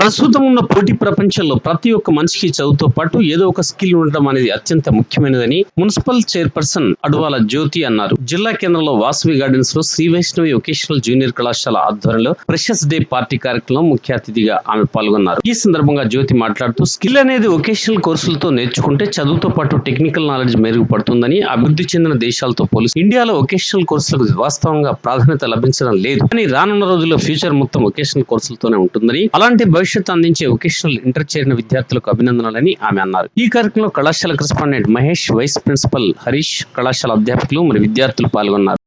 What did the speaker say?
ప్రస్తుతం ఉన్న పోటీ ప్రపంచంలో ప్రతి ఒక్క మనిషికి చదువుతో పాటు ఏదో ఒక స్కిల్ ఉండడం అనేది అత్యంత ముఖ్యమైనదని మున్సిపల్ చైర్పర్సన్ అడవాల జ్యోతి అన్నారు. జిల్లా కేంద్రంలో వాసవి గార్డెన్స్లో శ్రీ వైష్ణవి వొకేషనల్ జూనియర్ కళాశాల ఆధ్వర్యంలో ప్రెషస్ డే పార్టీ కార్యక్రమం ముఖ్య అతిథిగా ఆమె పాల్గొన్నారు. ఈ సందర్భంగా జ్యోతి మాట్లాడుతూ స్కిల్ అనేది వొకేషనల్ కోర్సులతో నేర్చుకుంటే చదువుతో పాటు టెక్నికల్ నాలెడ్జ్ మెరుగుపడుతుందని అభివృద్ధి చెందిన దేశాలతో పోలిసి ఇండియాలో వొకేషనల్ కోర్సులకు వాస్తవంగా ప్రాధాన్యత లభించడం లేదు. కానీ రానున్న రోజుల్లో ఫ్యూచర్ మొత్తం వొకేషనల్ కోర్సులతోనే ఉంటుందని అలాంటి భవిష్యత్ భవిష్యత్తు అందించే వొకేషనల్ ఇంటర్ చేరిన విద్యార్థులకు అభినందనలని ఆమె అన్నారు. ఈ కార్యక్రమంలో కళాశాల correspondent Mahesh vice principal Harish కళాశాల అధ్యాపకులు మరియు విద్యార్థులు పాల్గొన్నారు.